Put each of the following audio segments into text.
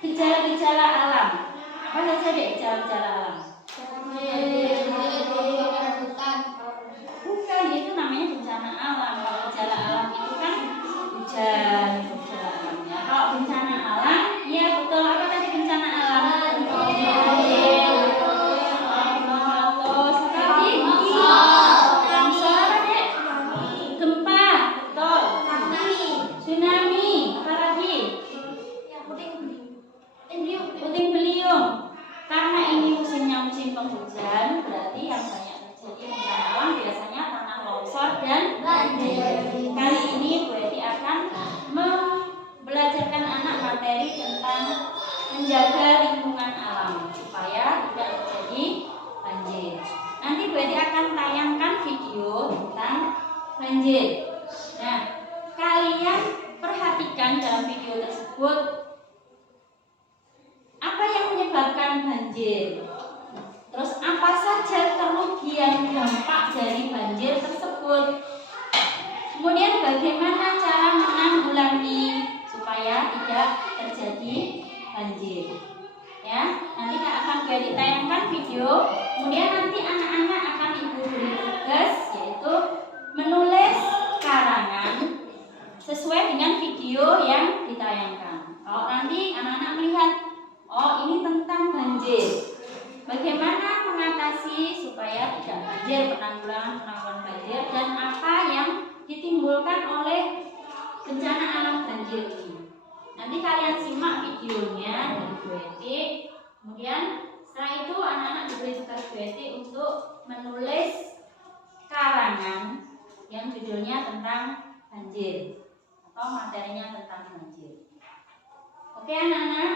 Gejala-gejala alam. Apa saja deh gejala-gejala alam? Bukan, itu namanya bencana alam. Kalau gejala alam itu kan hujan, gejala alamnya. Kalau bencana alam, ya betul. Apa tadi bencana alam? Gempa, betul. Tsunami, apa lagi? Puting beliung. Karena ini musimnya musim penghujan, berarti yang banyak terjadi bencana alam biasanya tanah longsor dan banjir. Kali ini Bu Eti akan belajarkan anak materi tentang menjaga lingkungan alam supaya tidak terjadi banjir. Nanti Bu Eti akan tayangkan video tentang banjir. Nah, kalian perhatikan dalam video tersebut apa yang menyebabkan banjir. Terus apa saja kerugian dampak dari banjir tersebut. Kemudian bagaimana cara menanggulangi supaya tidak terjadi banjir. Ya, nanti akan ditayangkan video. Kemudian nanti anak-anak akan Ibu beri tugas yaitu menulis karangan sesuai dengan video yang ditayangkan. Kalau nanti anak-anak melihat, oh ini tentang banjir, bagaimana mengatasi supaya tidak banjir, penanggulangan banjir, dan apa yang ditimbulkan oleh bencana alam banjir ini. Nanti kalian simak videonya dari Bu Eti. Kemudian setelah itu anak-anak diberi tugas Bu Eti untuk menulis karangan yang judulnya tentang banjir atau materinya tentang banjir. Oke anak-anak?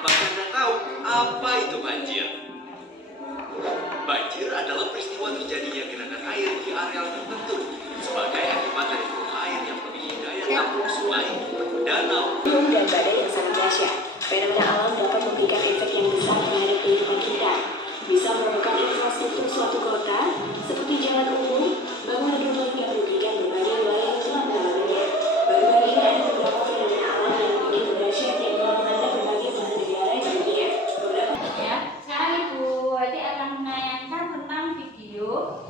Bahkan Anda tahu apa itu banjir? Banjir adalah peristiwa terjadinya genangan air di areal tertentu sebagai akibat dari volume air yang melebihi daya tampung sungai, danau, dan badai yang sangat dahsyat. Fenomena alam dapat memberikan efek yang besar terhadap kehidupan kita. Bisa merupakan infrastruktur suatu kota, seperti jalan umum, bangunan rumah yang merugikan berbagai wilayah yang telah mengalaminya. Baru-baru ini ada beberapa fenomena alam yang begitu dahsyat yang telah melanda berbagai belahan negara di dunia. Ya, sekarang Ibu Eti akan menayangkan tentang video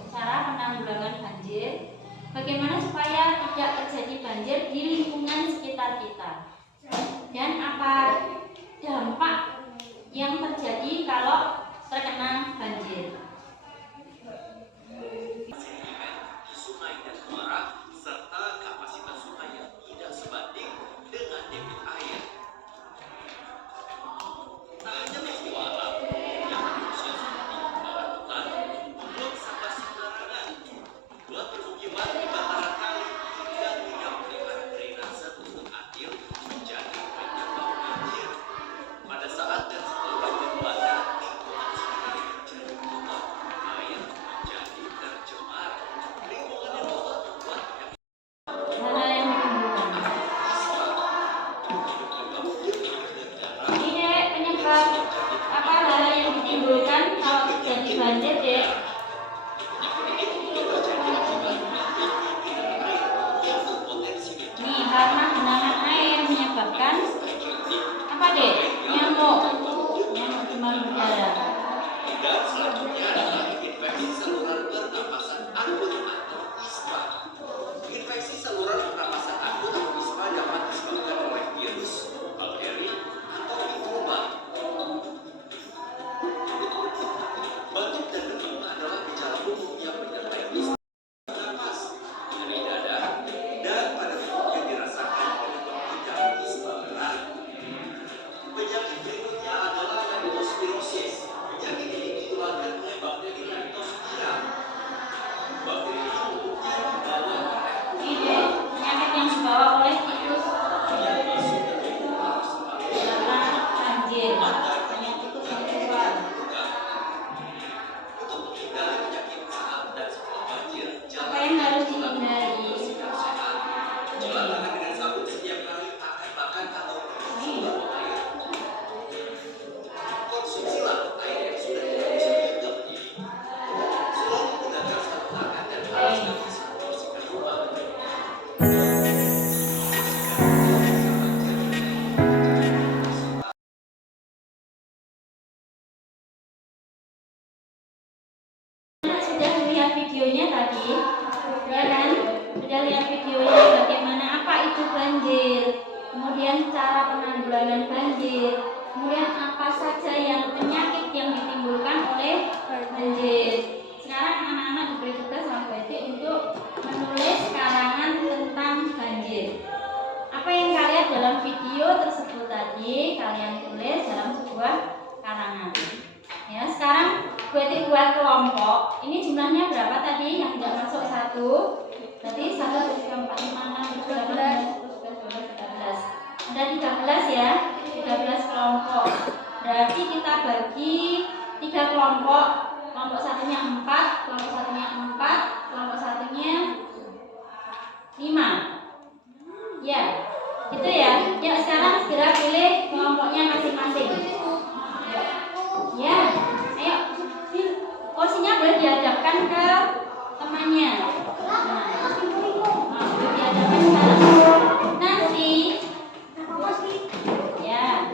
cara penanggulangan banjir. Bagaimana supaya tidak terjadi banjir di lingkungan sekitar kita. Dan apa dampak yang terjadi kalau terkena banjir. sedimen di sungai dan muara, serta kapasitas sungai yang tidak sebanding dengan debit air. Tak hanya peristiwa alam, yang manusia seperti kebakaran hutan, membuang sampah sembarangan, membuat permukiman di bantaran kali, dan tidak memelihara drainase untuk adil menjadi penyebab banjir. Pada saat dan setelah banjir melanda, lingkungan sekitar terjadi videonya bagaimana apa itu banjir, kemudian cara penanggulangan banjir, kemudian apa saja yang penyakit yang ditimbulkan oleh banjir. Sekarang anak-anak diberi tugas sama Bu Eti untuk menulis karangan tentang banjir. Apa yang kalian dalam video tersebut tadi kalian tulis dalam sebuah karangan. Ya, sekarang Bu Eti buat kelompok. Ini jumlahnya berapa tadi yang tidak masuk satu? Berarti 1, 2, 3, 4, 5, 6, 7, 8, 9, 10, 11, 12. Ada 13 ya, 13 kelompok. Berarti kita bagi 3 kelompok. Kelompok satunya 4, kelompok satunya 4, kelompok satunya 5. Ya, itu ya. Yuk sekarang segera pilih kelompoknya masing-masing. Ya, ayo. Kursinya boleh dihadapkan ke temannya. Boleh dihadapkan sekarang. Nanti, ya.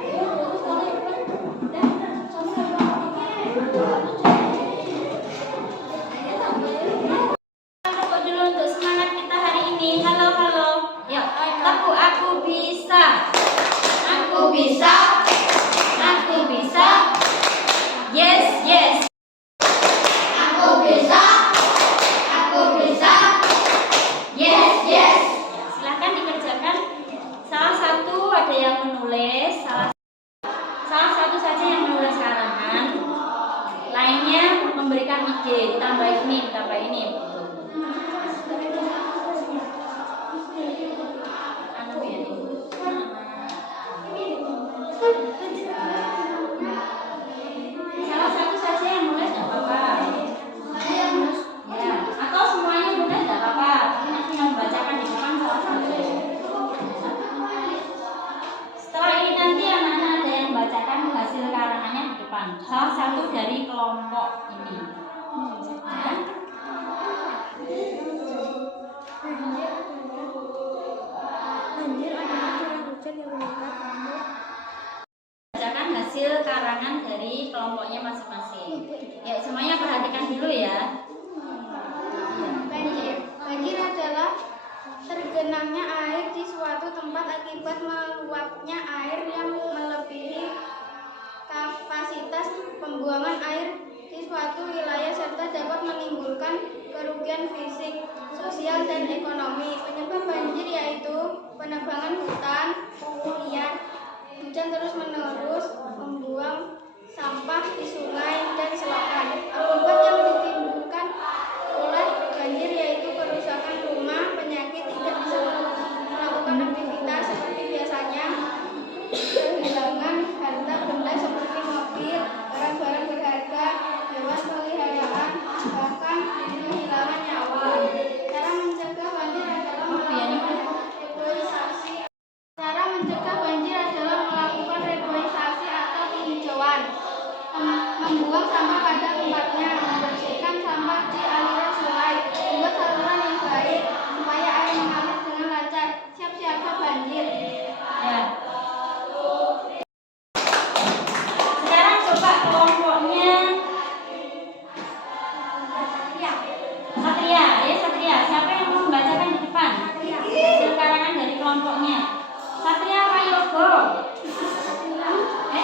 Rokok dulu untuk semangat kita hari ini. Halo, halo. Ya, lagu aku bisa. Aku bisa. Aku bisa. Yes, yes. Aku bisa. Aku bisa. Yes, yes. Silahkan dikerjakan. Salah satu ada yang menulis, salah satu saja yang menulis karangan. Lainnya memberikan ide, ditambah ini, ditambah ini. Salah satu saja yang nulis tidak apa-apa. Ya, atau semuanya nulis tidak apa-apa. Tapi nanti yang membacakan di depan salah satu. Setelah ini nanti anak-anak ada yang membacakan hasil karangannya di depan. Salah satu dari kelompok ini. Ya. Bacakan hasil karangan dari kelompoknya masing-masing. Ya, semuanya perhatikan dulu ya. Banjir adalah tergenangnya air di suatu tempat akibat meluapnya air yang melebihi kapasitas pembuangan air di suatu wilayah serta dapat menimbulkan kerugian fisik, sosial, dan ekonomi. Penyebab banjir yaitu penebangan hutan, liar, hujan terus-menerus, membuang sampah di sungai dan selokan. Akibat yang ditimbulkan oleh banjir yaitu kerusakan rumah, penyakit, tidak bisa melakukan aktivitas seperti biasanya, kehilangan harta benda seperti mobil, barang-barang berharga, hewan peliharaan, bahkan kehilangan nyawa. Cara mencegah banjir adalah melakukan reboisasi. Cara mencegah banjir adalah melakukan reboisasi atau penghijauan, membuang sampah pada tempatnya, membersihkan sampah di aliran sungai, membuat saluran yang baik supaya air mengalir dengan lancar. Siap siaga banjir. Ya. Sekarang coba kelompoknya Satria. Ya, Satria. Siapa yang mau membacakan di depan? Hasil karangan dari kelompoknya. Satria apa Yogo?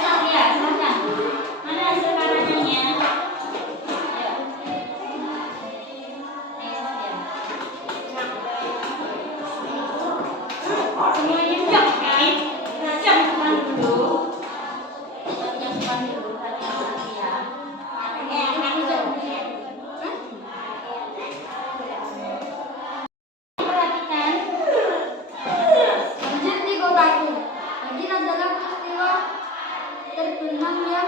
Satria, silakan. Mana hasil karangannya? Ayo. Satria. Semuanya siap kan? Siap depan dulu. Yang depan dulu, Satria. Perhatikan. Banjir di kotaku. Banjir adalah peristiwa tergenangnya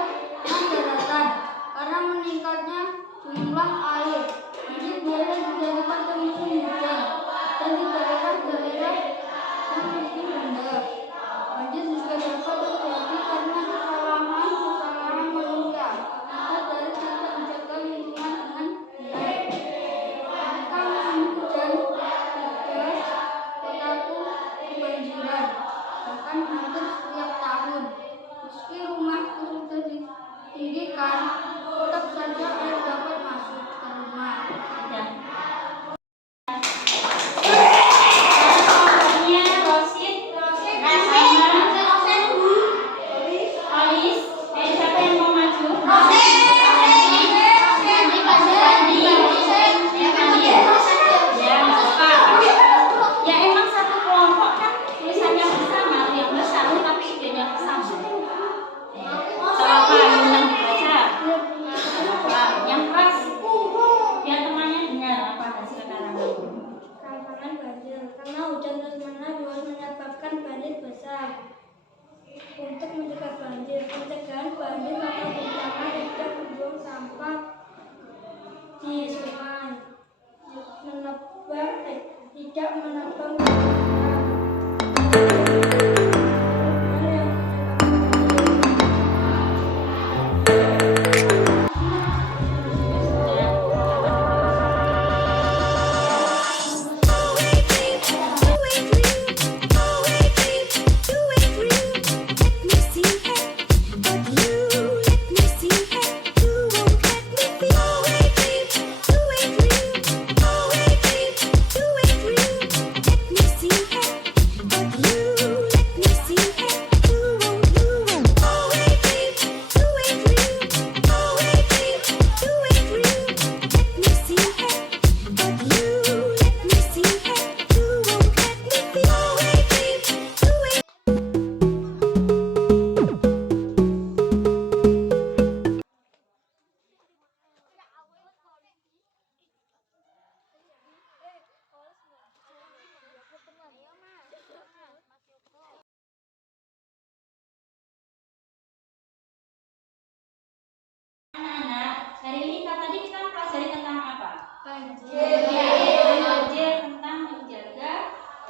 daratan karena meningkatnya jumlah air. Banjir biasa dijadikan musim hujan dan di daerah-daerah yang miskin rendah. Banjir juga dapat terjadi karena kesalahan manusia atau dari tidak menjaga lingkungan dengan baik. Ketika musim hujan tiba, kotaku kebanjiran, bahkan hampir setiap tahun. Meski rumahku sudah ditinggikan, tetap saja air dapat masuk ke rumah. Ya. karena hujan terus-menerus menyebabkan banjir besar. Untuk mencegah banjir, pencegahan banjir yang utama tidak membuang sampah di sungai, tidak menebang bangunan. Anak-anak, hari ini tadi kita pelajari tentang apa? Banjir. Ya, belajar tentang menjaga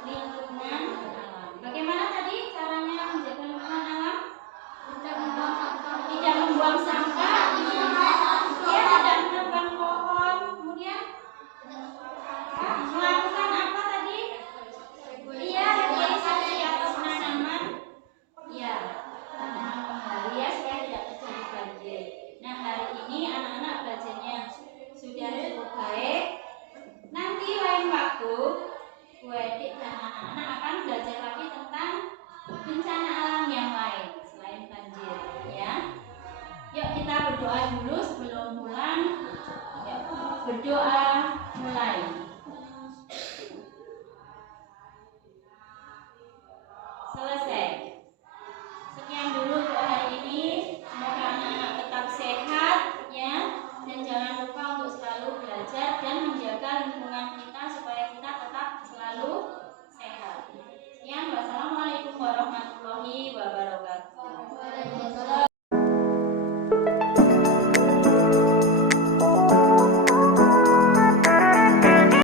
lingkungan alam. Bagaimana tadi caranya menjaga lingkungan alam? Tidak membuang sampah, ya, tidak menebang pohon, kemudian melakukan apa tadi? Iya, revitalisasi atau penanaman. Ya, tanaman kembali ya supaya tidak terjadi banjir. Nah, hari ini anak-anak belajarnya sudah cukup baik. Nanti lain waktu Bu Edik dan anak-anak akan belajar lagi tentang bencana alam yang lain selain banjir, ya. Yuk kita berdoa dulu sebelum pulang. Yuk, berdoa mulai. Selesai.